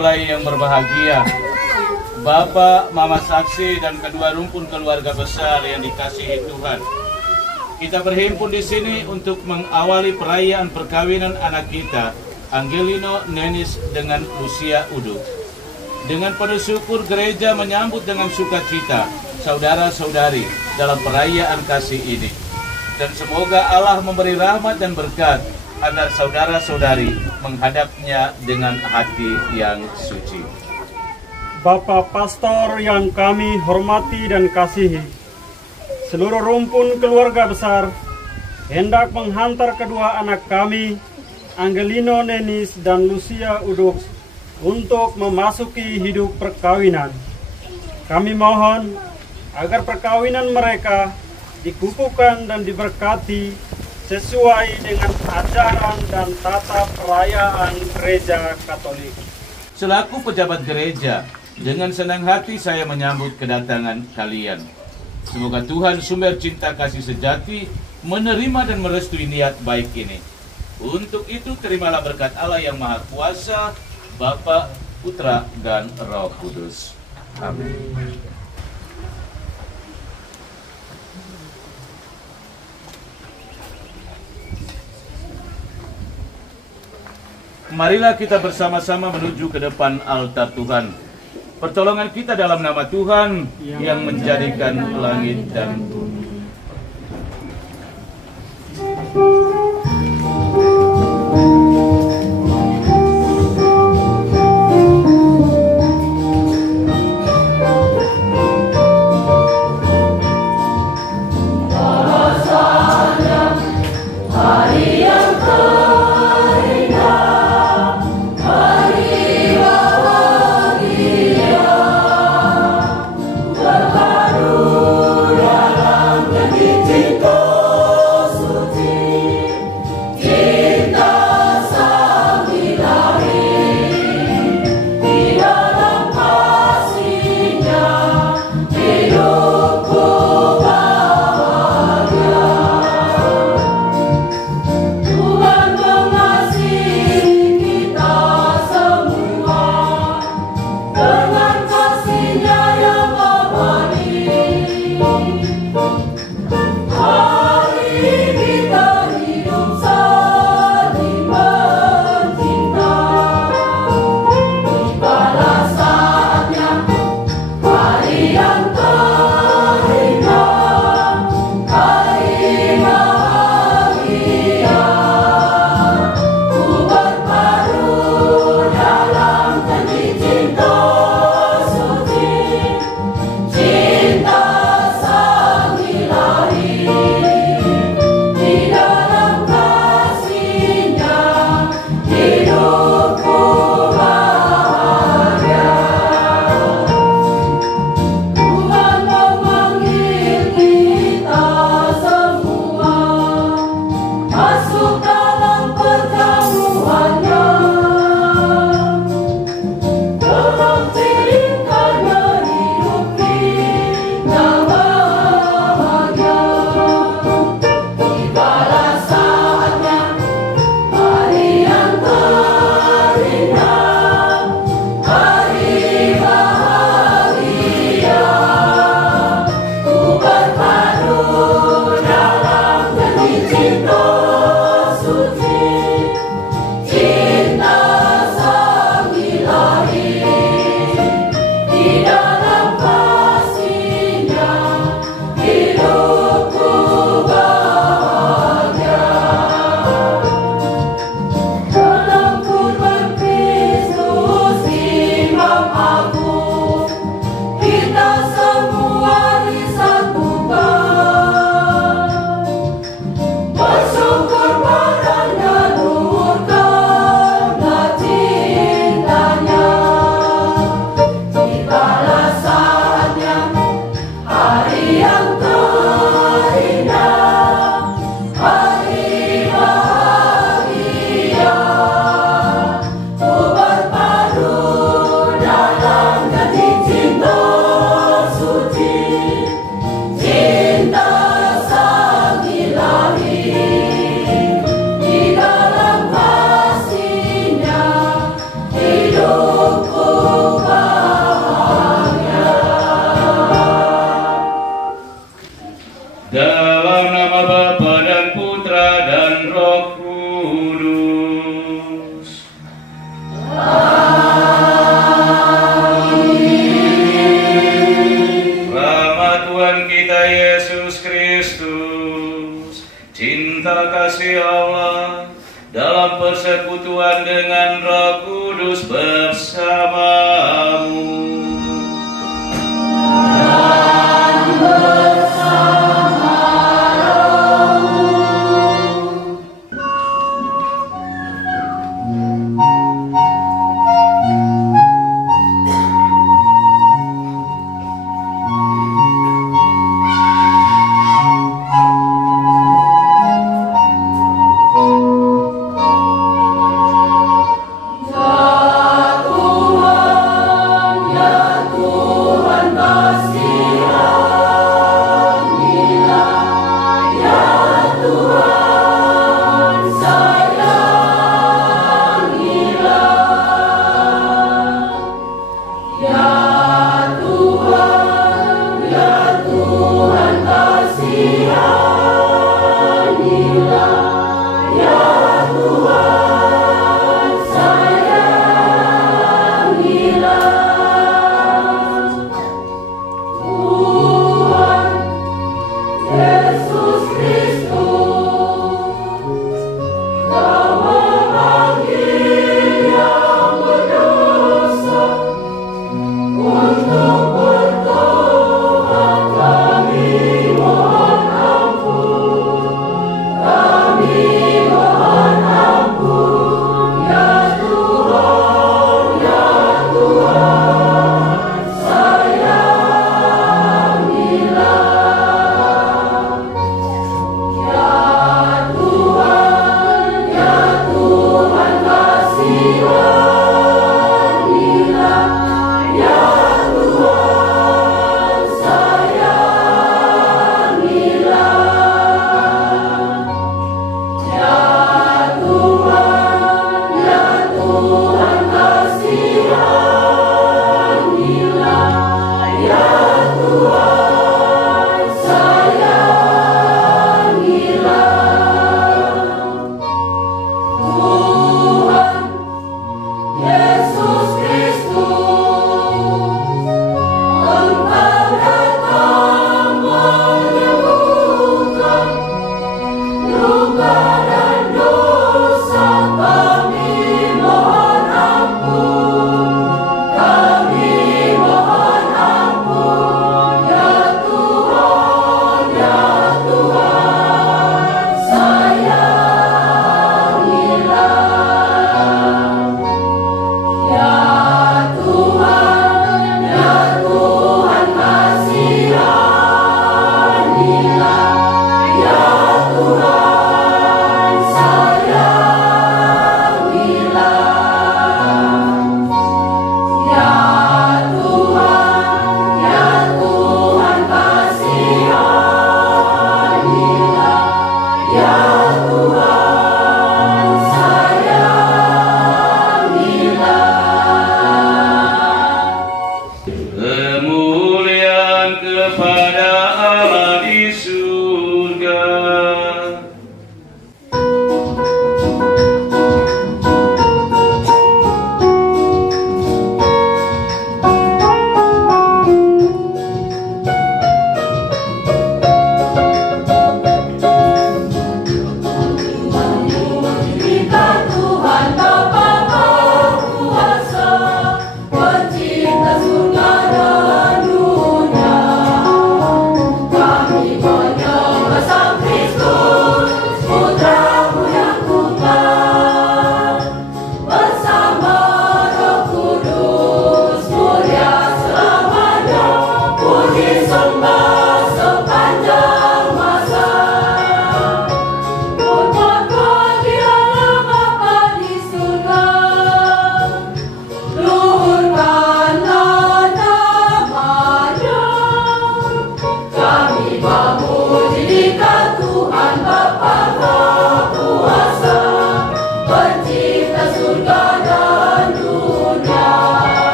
Mulai yang berbahagia, Bapak, Mama Saksi, dan kedua rumpun keluarga besar yang dikasihi Tuhan. Kita berhimpun di sini untuk mengawali perayaan perkawinan anak kita, Angelino Nenis dengan Lucia Udo. Dengan penuh syukur gereja menyambut dengan sukacita saudara-saudari dalam perayaan kasih ini. Dan semoga Allah memberi rahmat dan berkat agar saudara-saudari menghadapnya dengan hati yang suci. Bapak Pastor yang kami hormati dan kasihi, seluruh rumpun keluarga besar hendak menghantar kedua anak kami, Angelino Nenis dan Lucia Udo, untuk memasuki hidup perkawinan. Kami mohon agar perkawinan mereka dikukuhkan dan diberkati sesuai dengan ajaran dan tata perayaan Gereja Katolik. Selaku pejabat gereja, dengan senang hati saya menyambut kedatangan kalian. Semoga Tuhan sumber cinta kasih sejati menerima dan merestui niat baik ini. Untuk itu terimalah berkat Allah yang Maha Kuasa, Bapa, Putra, dan Roh Kudus. Amin. Marilah kita bersama-sama menuju ke depan altar Tuhan. Pertolongan kita dalam nama Tuhan yang menjadikan langit dan bumi. bersamamu.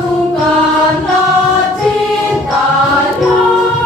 Agungkanlah cinta-Nya.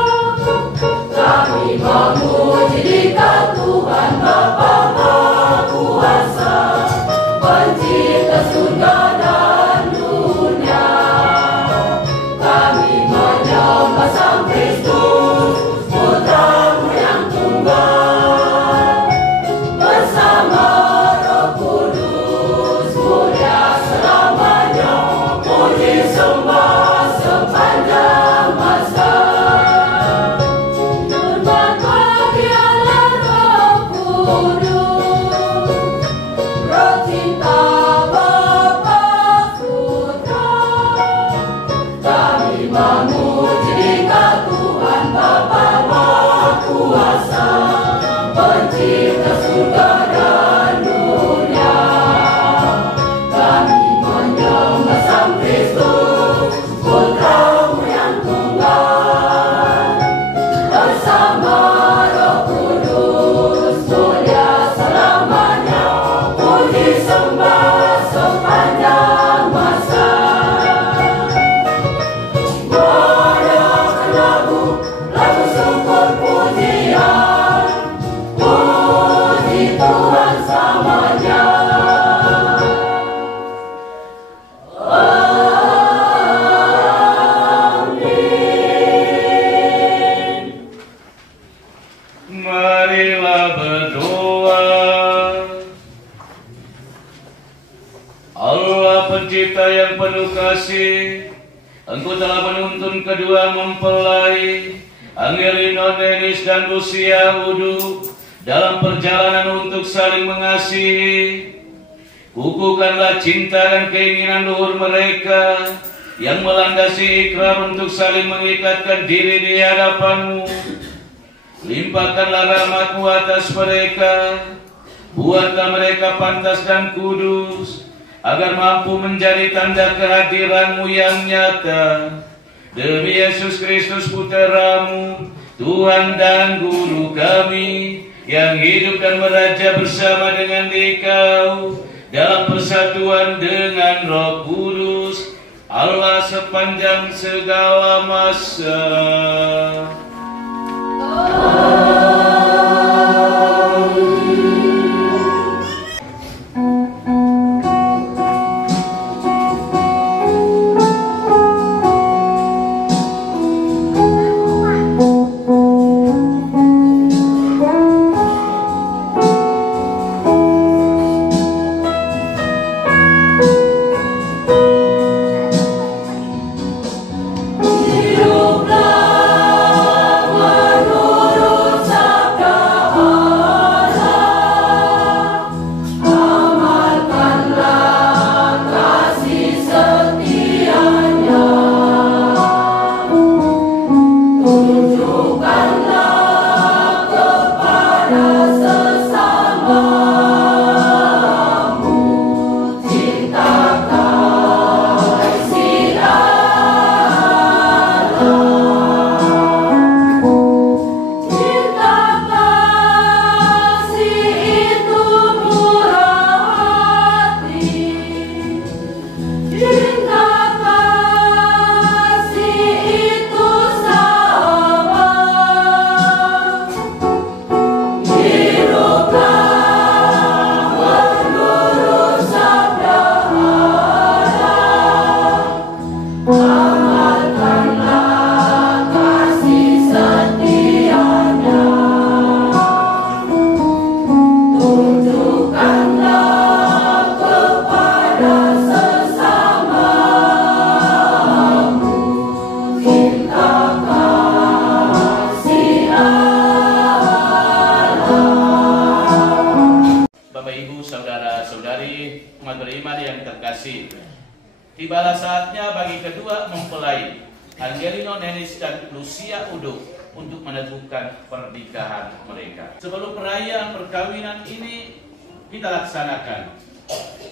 penuh kasih, Engkau telah menuntun kedua mempelai, Angelino Nenis dan Lucia Udu, dalam perjalanan untuk saling mengasihi. Kukuhkanlah cinta dan keinginan luhur mereka yang melandasi ikrar untuk saling mengikatkan diri di hadapan-Mu. Limpahkanlah rahmat-Mu atas mereka, buatlah mereka pantas dan kudus, agar mampu menjadi tanda kehadiran-Mu yang nyata. Demi Yesus Kristus Putra-Mu, Tuhan dan Guru kami, yang hidup dan meraja bersama dengan Dikau dalam persatuan dengan Roh Kudus, Allah sepanjang segala masa. Tibalah saatnya bagi kedua mempelai, Angelino Nenis dan Lucia Udo, untuk meneguhkan pernikahan mereka. Sebelum perayaan perkawinan ini kita laksanakan,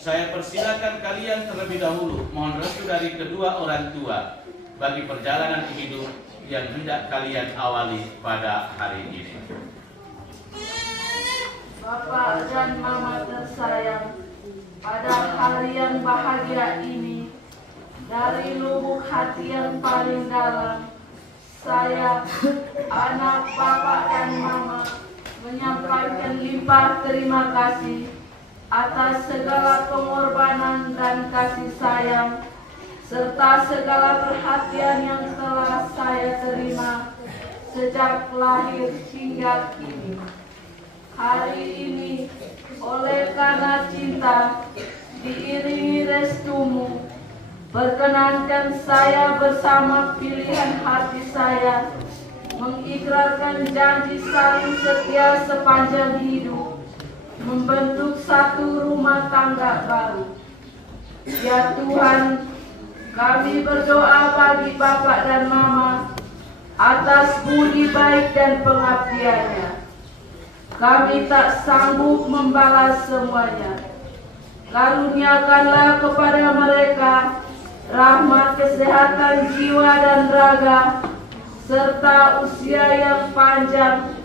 saya persilakan kalian terlebih dahulu mohon restu dari kedua orang tua bagi perjalanan hidup yang hendak kalian awali pada hari ini. Bapak dan Mama tersayang, pada hari yang bahagia ini, dari lubuk hati yang paling dalam, saya, anak Bapak dan Mama, menyampaikan limpah terima kasih atas segala pengorbanan dan kasih sayang, serta segala perhatian yang telah saya terima sejak lahir hingga kini. Hari ini, oleh karena cinta, diiringi restumu, perkenankan saya bersama pilihan hati saya mengikrarkan janji saling setia sepanjang hidup, membentuk satu rumah tangga baru. Ya Tuhan, kami berdoa bagi Bapak dan Mama atas budi baik dan pengabdiannya. Kami tak sanggup membalas semuanya. Karuniakanlah kepada mereka rahmat kesehatan jiwa dan raga, serta usia yang panjang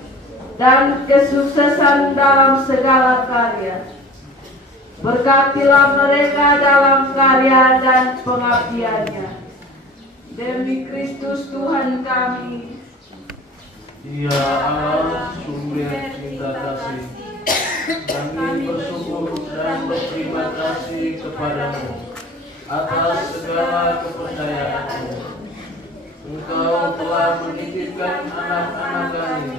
dan kesuksesan dalam segala karya. Berkatilah mereka dalam karya dan pengabdiannya. Demi Kristus Tuhan kami. Ya Allah, sumber cinta kasih, kami bersyukur dan berterima kasih kepadamu atas segala kepercayaan-Mu. Engkau telah menitipkan anak-anak kami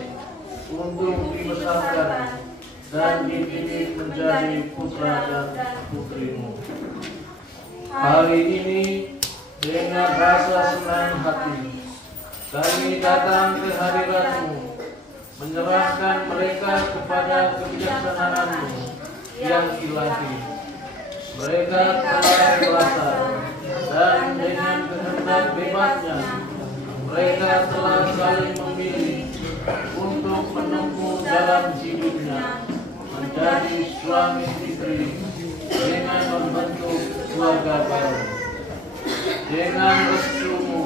untuk dibesarkan dan dididik menjadi putra dan putri-Mu. Hari ini dengan rasa senang hati kami datang ke hadirat-Mu, menyerahkan mereka kepada kebijaksanaan-Mu yang ilahi. Mereka telah dewasa dan dengan kehendak bebasnya mereka telah saling memilih untuk menempuh jalan hidupnya menjadi suami istri dengan membentuk keluarga baru. Dengan restu-Mu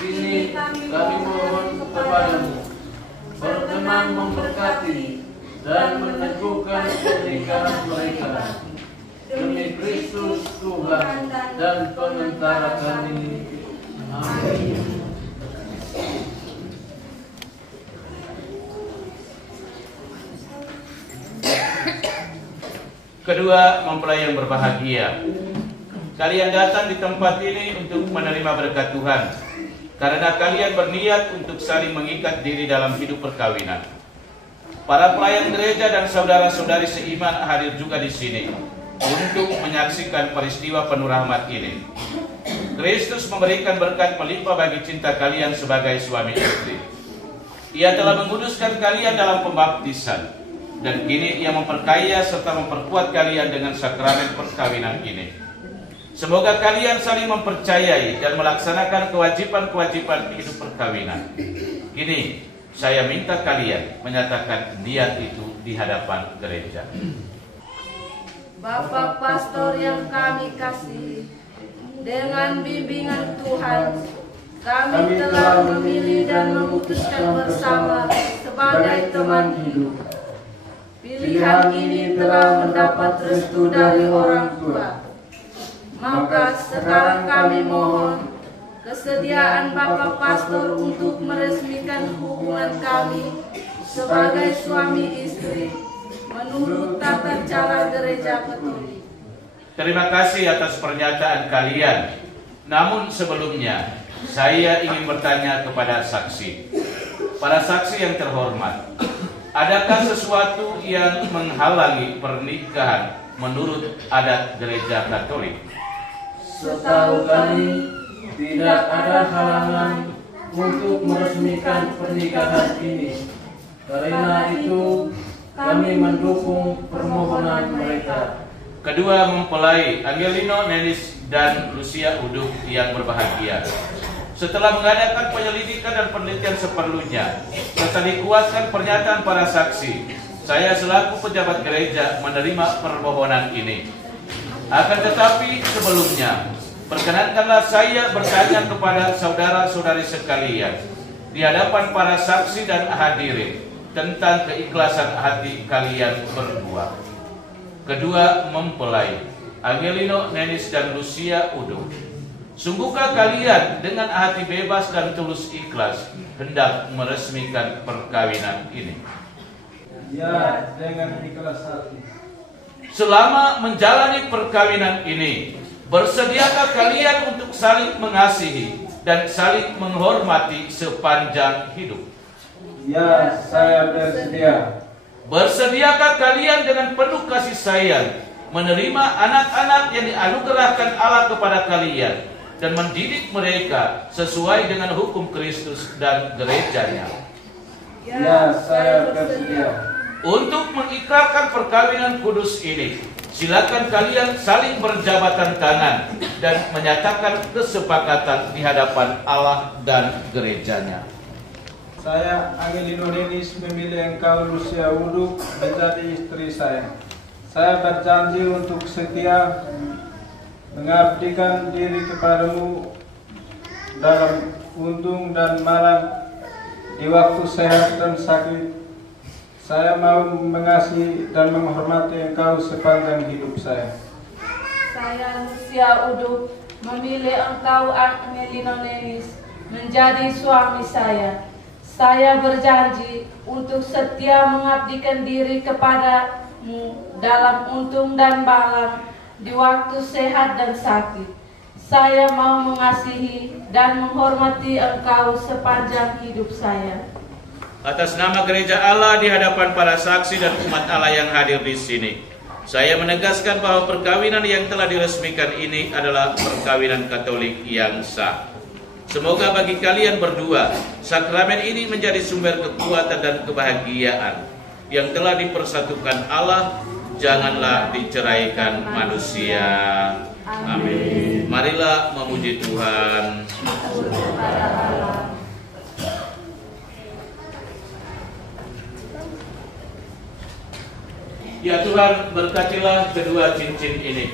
kini kami mohon kepadamu, berkenan memberkati dan meneguhkan pernikahan mereka demi Kristus Tuhan dan Pengantara kami. Amin. Kedua mempelai yang berbahagia, kalian datang di tempat ini untuk menerima berkat Tuhan, karena kalian berniat untuk saling mengikat diri dalam hidup perkawinan. Para pelayan gereja dan saudara-saudari seiman hadir juga di sini untuk menyaksikan peristiwa penuh rahmat ini. Kristus memberikan berkat melimpah bagi cinta kalian sebagai suami istri. Ia telah menguduskan kalian dalam pembaptisan, dan kini Ia memperkaya serta memperkuat kalian dengan sakramen perkawinan ini. Semoga kalian saling mempercayai dan melaksanakan kewajiban-kewajiban hidup perkawinan. Kini saya minta kalian menyatakan niat itu di hadapan gereja. Bapak Pastor yang kami kasihi, dengan bimbingan Tuhan, kami telah memilih dan memutuskan bersama sebagai teman hidup. Pilihan ini telah mendapat restu dari orang tua. Maka sekarang kami mohon kesediaan Bapak Pastor untuk meresmikan hubungan kami sebagai suami istri menurut tata cara Gereja Katolik. Terima kasih atas pernyataan kalian. Namun sebelumnya, saya ingin bertanya kepada saksi. Para saksi yang terhormat, adakah sesuatu yang menghalangi pernikahan menurut adat Gereja Katolik? Setahu kami, tidak ada halangan untuk meresmikan pernikahan ini. Karena itu, kami mendukung permohonan mereka. Kedua mempelai, Angelino Nenis dan Lucia Uduk yang berbahagia, setelah mengadakan penyelidikan dan penelitian seperlunya, serta dikuatkan pernyataan para saksi, saya selaku pejabat gereja menerima permohonan ini. Akan tetapi sebelumnya, perkenankanlah saya bertanya kepada saudara-saudari sekalian di hadapan para saksi dan hadirin tentang keikhlasan hati kalian berdua. Kedua mempelai, Angelino Nenis dan Lucia Uduk, sungguhkah kalian dengan hati bebas dan tulus ikhlas hendak meresmikan perkawinan ini? Ya, dengan ikhlas hati. Selama menjalani perkawinan ini, bersediakah kalian untuk saling mengasihi dan saling menghormati sepanjang hidup? Ya, saya bersedia. Bersediakah kalian dengan penuh kasih sayang menerima anak-anak yang dianugerahkan Allah kepada kalian dan mendidik mereka sesuai dengan hukum Kristus dan gerejanya? Ya, saya bersedia. Untuk mengikrarkan perkawinan kudus ini, silakan kalian saling berjabatan tangan dan menyatakan kesepakatan di hadapan Allah dan gerejanya. Saya, Angelino Nenis, memilih engkau, Lucia Uduk, menjadi istri saya. Saya berjanji untuk setia mengabdikan diri kepadamu dalam untung dan malang, di waktu sehat dan sakit. Saya mau mengasihi dan menghormati engkau sepanjang hidup saya. Saya, Lucia Uduk, memilih engkau, Angelino Nenis, menjadi suami saya. Saya berjanji untuk setia mengabdikan diri kepadamu dalam untung dan malang, di waktu sehat dan sakit. Saya mau mengasihi dan menghormati engkau sepanjang hidup saya. Atas nama gereja Allah di hadapan para saksi dan umat Allah yang hadir di sini, Saya menegaskan bahwa perkawinan yang telah diresmikan ini adalah perkawinan Katolik yang sah. Semoga bagi kalian berdua, sakramen ini menjadi sumber kekuatan dan kebahagiaan yang telah dipersatukan Allah, janganlah diceraikan manusia. Amin. Marilah memuji Tuhan. Ya Tuhan, berkatilah kedua cincin ini.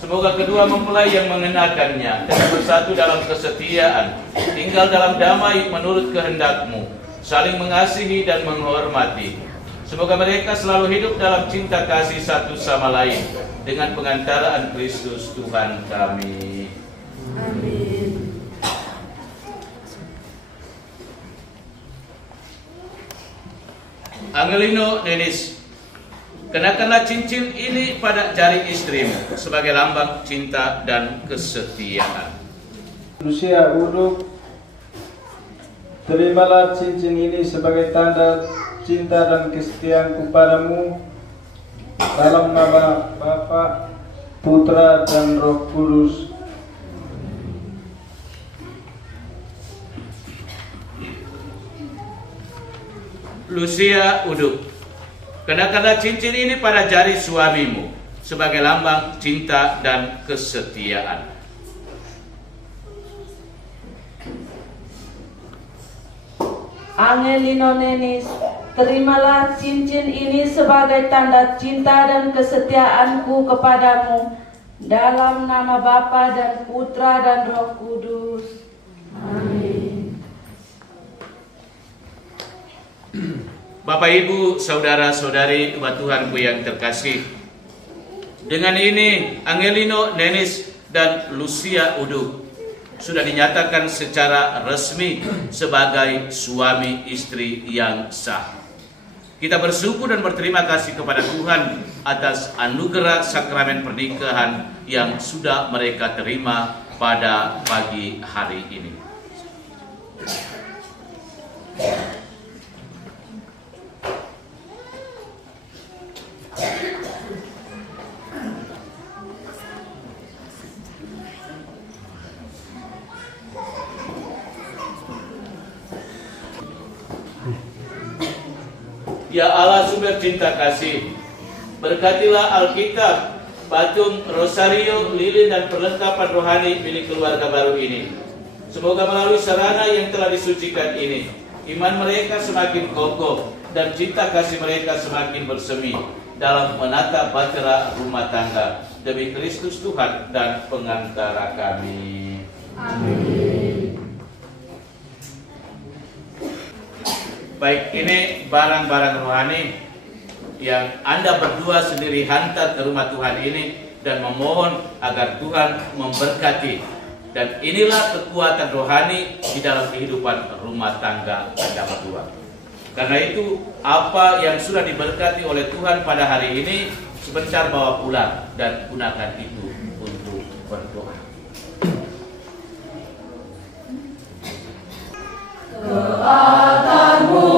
Semoga kedua mempelai yang mengenakannya tetap bersatu dalam kesetiaan, tinggal dalam damai menurut kehendak-Mu, saling mengasihi dan menghormati. Semoga mereka selalu hidup dalam cinta kasih satu sama lain dengan pengantaraan Kristus Tuhan kami. Amin. Angelino Nenis, kenakanlah cincin ini pada jari istrimu sebagai lambang cinta dan kesetiaan. Lucia Udo, terimalah cincin ini sebagai tanda cinta dan kesetiaanku padamu dalam nama Bapa, Putra, dan Roh Kudus. Lucia Uduk, kenakanlah cincin ini pada jari suamimu sebagai lambang cinta dan kesetiaan. Angelino Nenis, terimalah cincin ini sebagai tanda cinta dan kesetiaanku kepadamu dalam nama Bapa dan Putra dan Roh Kudus. Amin. Bapak, Ibu, saudara-saudari umat Tuhanku yang terkasih, dengan ini Angelino Nenis dan Lucia Uduk sudah dinyatakan secara resmi sebagai suami istri yang sah. Kita bersyukur dan berterima kasih kepada Tuhan atas anugerah sakramen pernikahan yang sudah mereka terima pada pagi hari ini. Ya Allah sumber cinta kasih, berkatilah Alkitab, patung, rosario, lilin, dan perlengkapan rohani milik keluarga baru ini. Semoga melalui sarana yang telah disucikan ini, iman mereka semakin kokoh dan cinta kasih mereka semakin bersemi dalam menata bahtera rumah tangga demi Kristus Tuhan dan pengantara kami. Amin. Baik, ini barang-barang rohani yang Anda berdua sendiri hantar ke rumah Tuhan ini dan memohon agar Tuhan memberkati. Dan inilah kekuatan rohani di dalam kehidupan rumah tangga Anda berdua. Karena itu, apa yang sudah diberkati oleh Tuhan pada hari ini, sebentar bawa pulang dan gunakan itu untuk berdoa. Kekuatanmu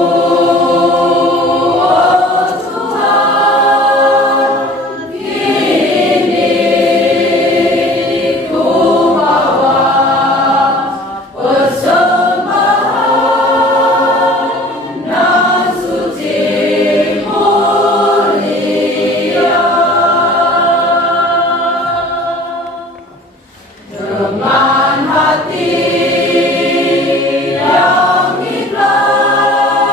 dengan hati yang ikhlas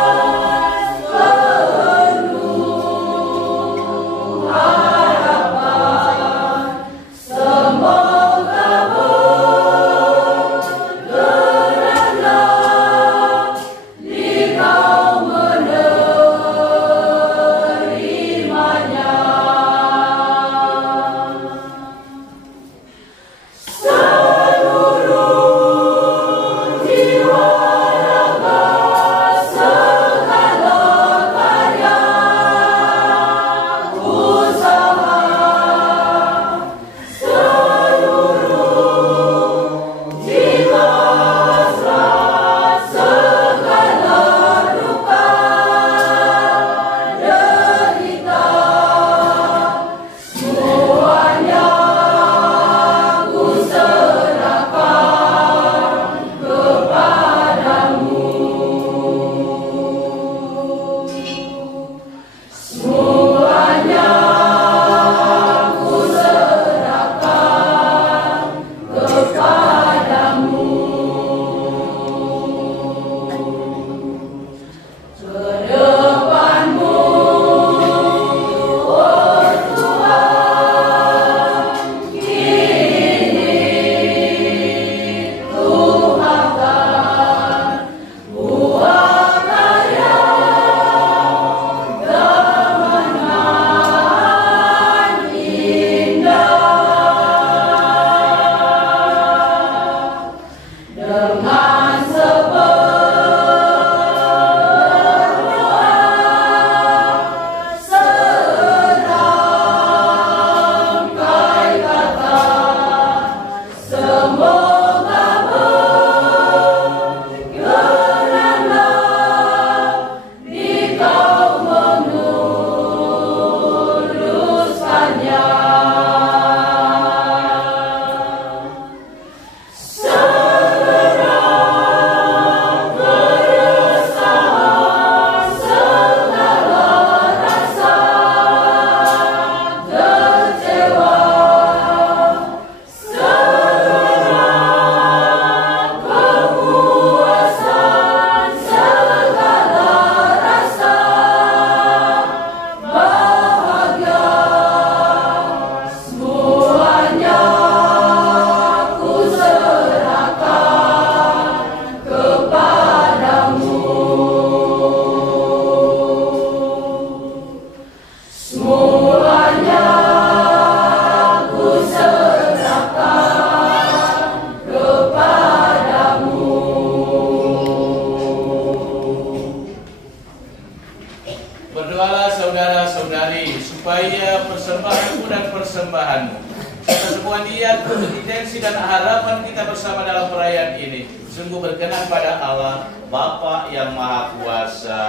supaya persembahanku dan persembahanmu serta semua niat untuk intensi dan harapan kita bersama dalam perayaan ini sungguh berkenan pada Allah Bapa yang Maha Kuasa.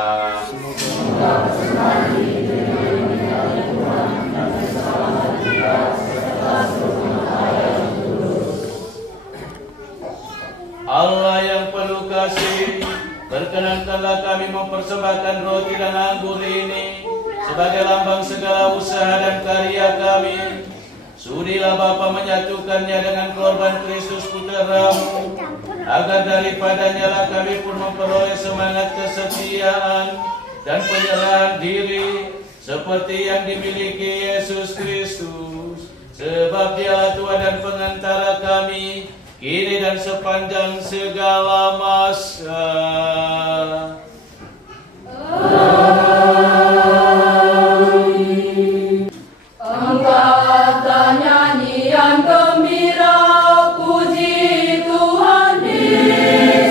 Allah yang penuh kasih, berkenankanlah kami mempersembahkan roti dan anggur ini sebagai lambang segala usaha dan karya kami. Sudilah Bapa menyatukannya dengan korban Kristus Putra-Mu, agar daripadanya lah kami pun memperoleh semangat kesetiaan dan penyerahan diri seperti yang dimiliki Yesus Kristus, sebab Dialah Tuhan dan pengantara kami kini dan sepanjang segala masa. Amin. Angkatlah nyanyian gembira, puji Tuhan di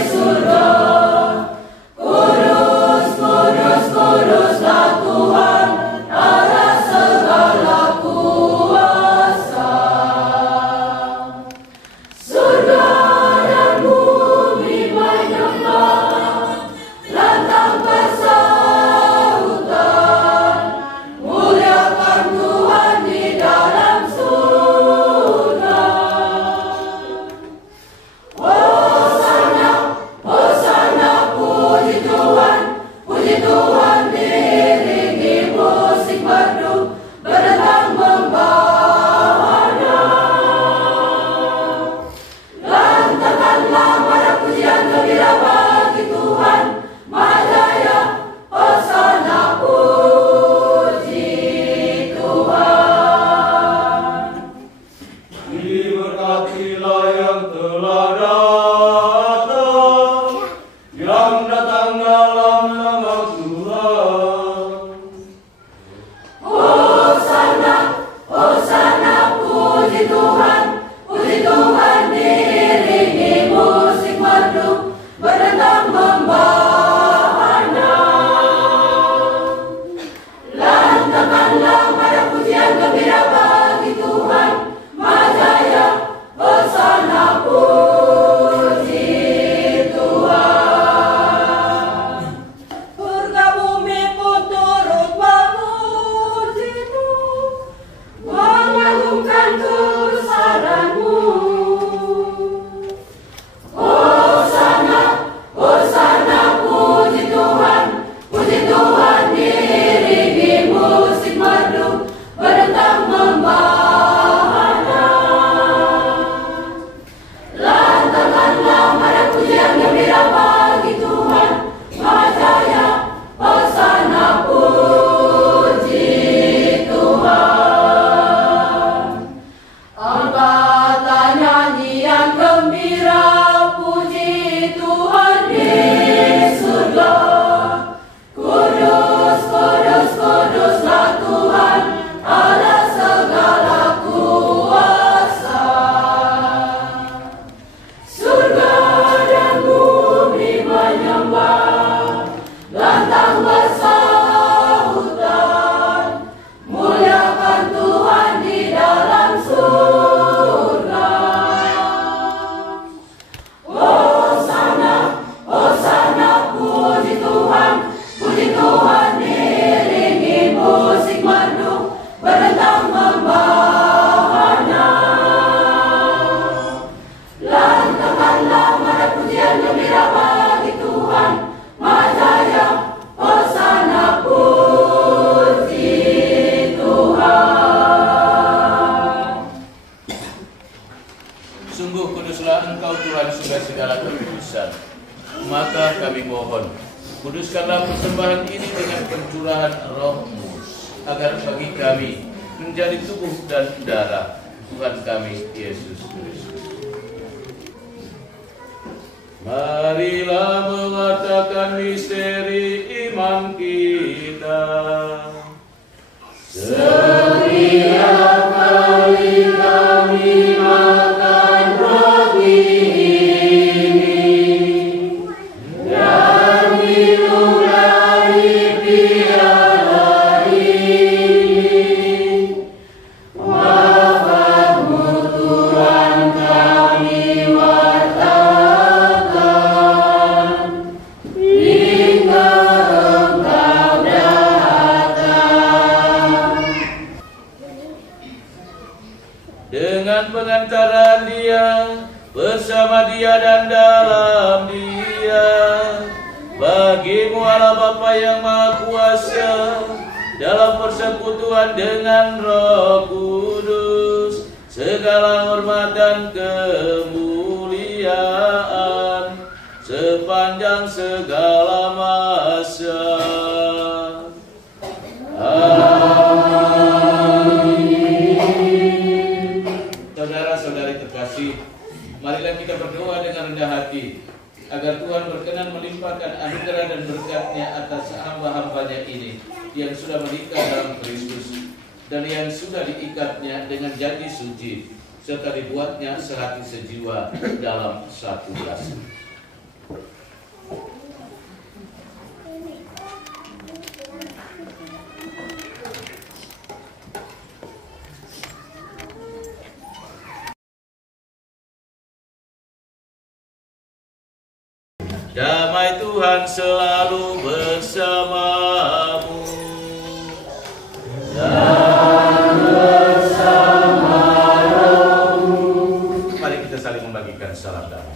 surga. Kudus, kudus, kuduslah Tuhan Allah segala kuasa. Surga dan bumi menyembah, lantang bersahutan, muliakan Tuhan di dalam surga. Hosana, hosana, puji Tuhan diiringi musik merdu berdentang membahana. Lantangkanlah pada pujian gembira bagi Tuhan Maha Jaya. Hosana, puji Tuhan. Diberkatilah yang telah datang, yang datang dalam nama Tuhan. Hosana, hosana, puji Tuhan diiringi musik merdu berdentang membahana. Lantangkanlah pada pujian gembira bagi Tuhan Maha Jaya. Hosana, puji Tuhan. Surga bumi pun turut memuji-Mu, mengagungkan kebesaran-Mu. Hosana, hosana, puji Tuhan diiringi musik merdu berdentang membahana. Lantangkanlah pada pujian gembira bagi Tuhan Maha Jaya. Hosana, puji Tuhan. Angkatlah nyanyian gembira, puji Tuhan di surga. Kudus, kudus, kuduslah Tuhan Allah segala kuasa. Surga dan bumi menyembah, lantang bersahutan, muliakan Tuhan di dalam surga. Hosana, hosana, puji Tuhan diiringi musik merdu berdentang membahana. Lantangkanlah pada pujian gembira bagi Tuhan Maha Jaya. Hosana, puji Tuhan. Sungguh kuduslah Engkau Tuhan segala kekudusan. Maka kami mohon, kuduskanlah persembahan ini dengan pencurahan Roh-Mu, agar bagi kami menjadi tubuh dan darah Tuhan kami Yesus Kristus. Marilah mengatakan misteri iman kita. Setiap kali kami makan roti ini dan minum dari piala ini, pengantaran Dia, bersama Dia dan dalam Dia. Bagi-Mu Allah Bapa yang Maha Kuasa, dalam persekutuan dengan Roh Kudus, segala hormat dan kemuliaan sepanjang segala masa. Amin. Saudara-saudari terkasih, marilah kita berdoa dengan rendah hati agar Tuhan berkenan melimpahkan anugerah dan berkat-Nya atas hamba-hambanya ini yang sudah menikah dalam Kristus dan yang sudah diikatnya dengan janji suci serta dibuatnya sehati sejiwa dalam satu kasih. Damai Tuhan selalu bersamamu dan bersama rohmu. Mari kita saling membagikan salam damai.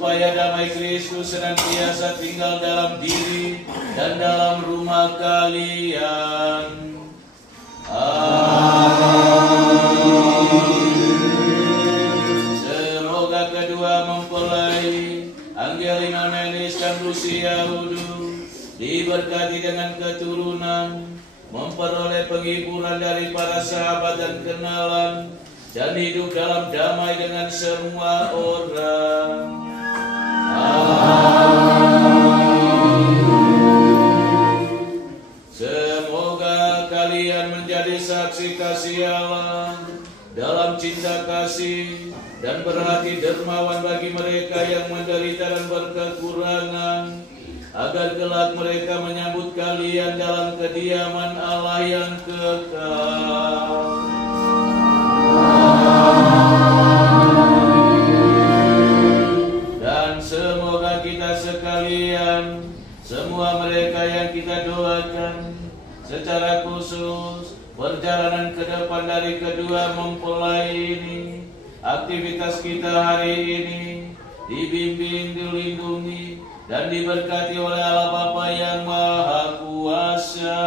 supaya damai Kristus senantiasa tinggal dalam diri dan dalam rumah kalian. Amin. Semoga kedua mempelai Angelina Nenis dan Lucia Udu diberkati dengan keturunan, memperoleh penghiburan dari para sahabat dan kenalan, dan hidup dalam damai dengan semua orang. Amin. Semoga kalian menjadi saksi kasih Allah dalam cinta kasih dan berhati dermawan bagi mereka yang menderita dan berkekurangan, agar kelak mereka menyambut kalian dalam kediaman Allah yang kekal. Dan semoga kita sekalian, semua mereka yang kita doakan, secara khusus perjalanan ke depan dari kedua mempelai ini, aktivitas kita hari ini dibimbing, dilindungi, dan diberkati oleh Allah Bapa yang Maha Kuasa,